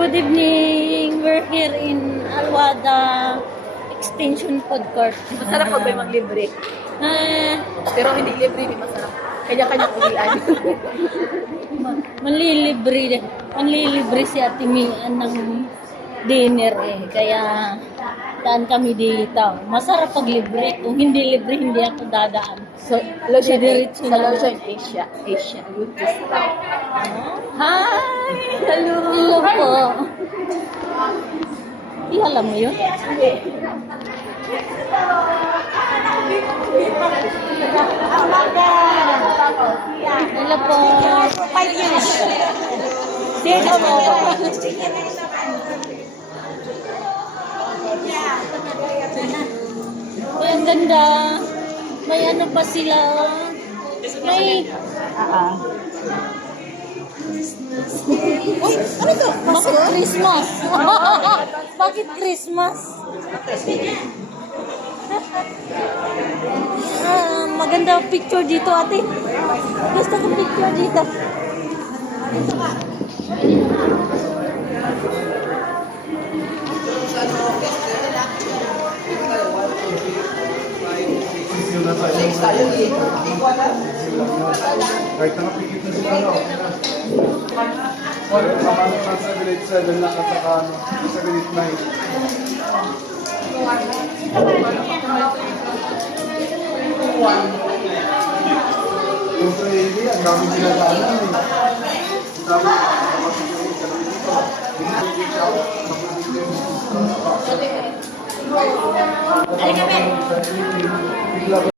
Good evening. We're here in Alwada Extension Food Court. Masarap pag may maglibre. Pero hindi libre, hindi masarap. Kanya-kanyang ulian. Manlilibre si Ate Mian ng dinner eh. Kaya daan kami dito. Masarap pag libre. Kung hindi libre, hindi ako dadaan. So, Lotion Diretso sa na. Lotion Asia. Asia. Good discount. Hi! Hello! Hello po. Alam mo yun? Hello po. 5 years. Hello po. Ay, ang ganda. May ano pa sila. May... Uy, ano to? Bakit Christmas? Bakit Christmas? Maganda picture dito, ate. Gusto ko picture dito. Kahit nakapikit na sila, no? Wala, kapano sa grade 7 lang at saka sa grade 9. Yung sa Eli, ang daming sinadaanan eh. Ang daming kapasok yung isa dito. Ay, kami! Bigla